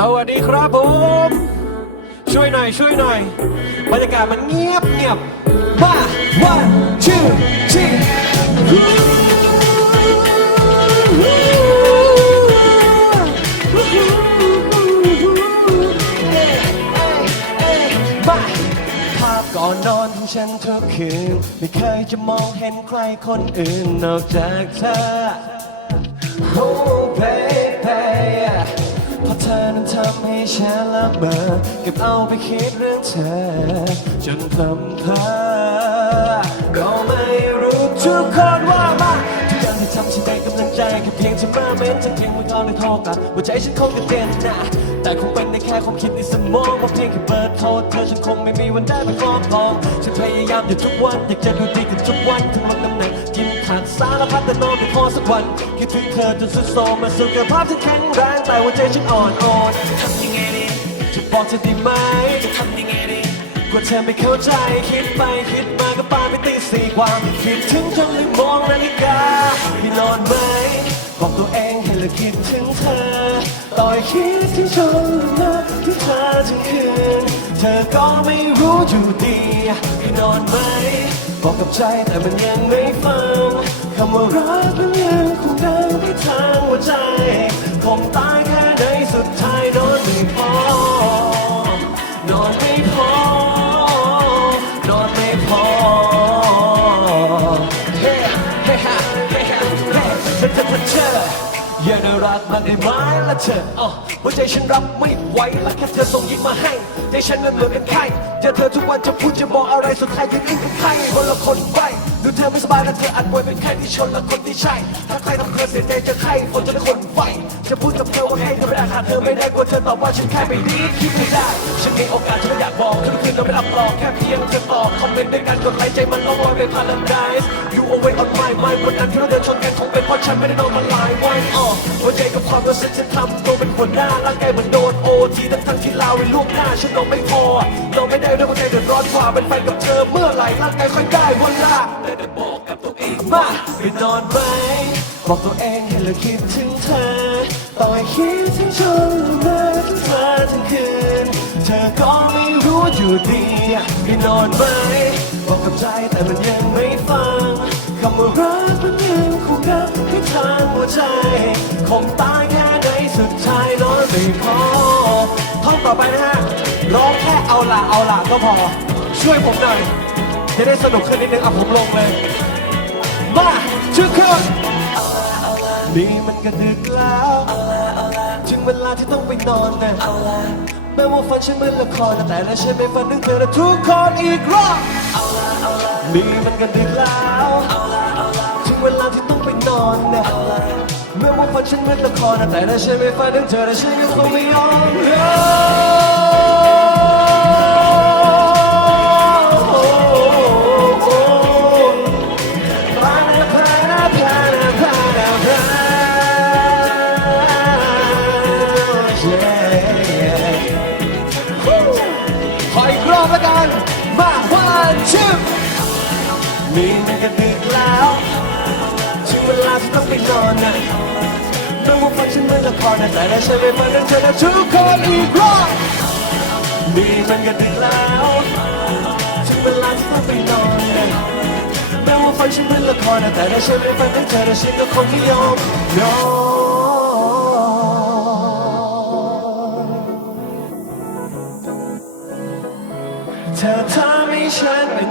สวัสดีครับผม ช่วยหน่อยช่วยหน่อย บรรยากาศมันเงียบเงียบมา one two three มาภาพก่อนนอนของฉันทุกคืน ไม่เคยจะมองเห็นใครคนอื่นนอกจากเธอ Oh baby ำให้ฉันละเมอเก็บเอาไปคิดเรื่องเธอ จนพลำเพอก็ไม่รู้ทุกคนว่ามาทุกอย่างที่ทำฉันได้กำลังใจแค่เพียงจะมาเม้นจะเพียงวันก่อนในโทรกลับหัวใจฉันคงกระเด็นนะแต่คงเป็นได้แค่ความคิดในสมองว่าเพียงแค่เปิดโทรเธอฉันคงไม่มีวันได้เป็นครอบครองฉันพยายามอยู่ทุกวันอยากจะดูดีกันทุกวันทั้งลดน้ำหนักกินขาดสารพัดแต่นอนไม่พอสักวันคิดถึงเธอจนสุดโทรมมาสุขภาพที่แข็งแรงแต่หัวใจฉันอ่อนอ่อนทำยังไงดี จะบอกเธอด้ไหมจะทำยังไงดีกว่าเธอไม่เข้าใจคิดไปคิดมาก็ปาไปตีสี่ความคิดถึงจนลืมมองนาฬิกาพี่นอนไหมบอกตัวเองให้เลิกคิดถึงเธอต่อยคิดถึงจนลืมน้าที่เธอทั้งคืนเธอก็ไม่รู้อยู่ดีพี่นอนไหมบอกกับใจแต่มันยังไม่ฟังคำว่ารักมัน รักมันได้ไหมละเธออ๋อหัวใจฉันรับไม่ไหวและแค่เธอส่งยิ้มมาให้ใจฉันนั้นเหมือนเป็นไข้เจอเธอทุกวันจะพูดจะบอกอะไรสุดท้ายยังอินกับใครคนละคนไปดูเธอไม่สบายและเธออัดป่วยเป็นไข้ที่ชนและคนที่ใช่ ถ้าใครทำเธอเสียใจจะใครคนจะเป็นคนไฟจะพูดกับเธอว่าให้เธอไม่ได้ขาดเธอไม่ได้กลัวเธอตอบว่าฉันแค่ไม่ดีคิดไม่ได้ ฉันมีโอกาสฉันไม่อยากบอกคืนคืนเราไม่รับรองแค่เพียงเธอตอบคอมเมนต์ด้วยกันกดไลค์ใจมันต้องลอยไปพาราไดส์อยู่เอาไว้ on my mind วันนั้นที่เราเดินชนกันคงเป็น ฉันไม่ได้นอนมาหลายวันอ๋อหัวใจกับความรู้สึกฉันทำตัวเป็นหัวหน้าร่างกายเหมือนโดนโอทีทั้งทั้งที่ลาไว้ล่วงหน้าฉันนอนไม่พอเราไม่ได้เรื่องหัวใจเดือดร้อนกว่าเป็นแฟนกับเธอเมื่อไหร่ร่างกายค่อยได้วันละแต่ได้บอกกับตัวเองมาไปนอนไหมบอกตัวเองให้เลิกคิดถึงเธอต่อให้คิดถึงจนลืมหน้าถึงเธอทั้งคืนเธอก็ไม่รู้อยู่ดีไปนอนไหมบอกกับใจแต่มันยังไม่ฟังคำว่ารัก ทางหัวใจคงตายแค่ในสุดท้ายน้อนไม่พอท่องต่อไปนะฮะร้องแค่เอาละเอาละก็พอ ช่วยผมหน่อย จะได้สนุกขึ้นนิดนึงเอาผมลงเลย มาทุกคนนี่มันก็ดึกแล้วถึงเวลาที่ต้องไปนอนนะแม้ว่าฝันฉันเหมือนละครแต่และฉันไม่ฝันถึงเธอและทุกคนอีกรอบนี่มันก็ดึกแล้ว อนนะแม้ว่าฝันฉันมือนละครนะแต่และฉันไม่ฝันถึงเธอและฉันยังคงไม่ยอมขออีกรอบแล้วกัน มาวันชื่อมีมันก็ดึกแล้ว ลาที่ต้องไปนอนนะเมื่อว่าฝันฉันเหมือนละครนะแต่ได้ฉันไม่ฝันถึงเธอและทุกคนอีกรอบมีมันก็ดึกแล้วถึงเวลาที่ต้องไปนอนนะแม้ว่าฝันฉันเหมือนละครนะแต่ได้ฉันไม่ฝันถึงเธอและฉันก็คงไม่ยอมยอมเธอทำให้ฉันเป็น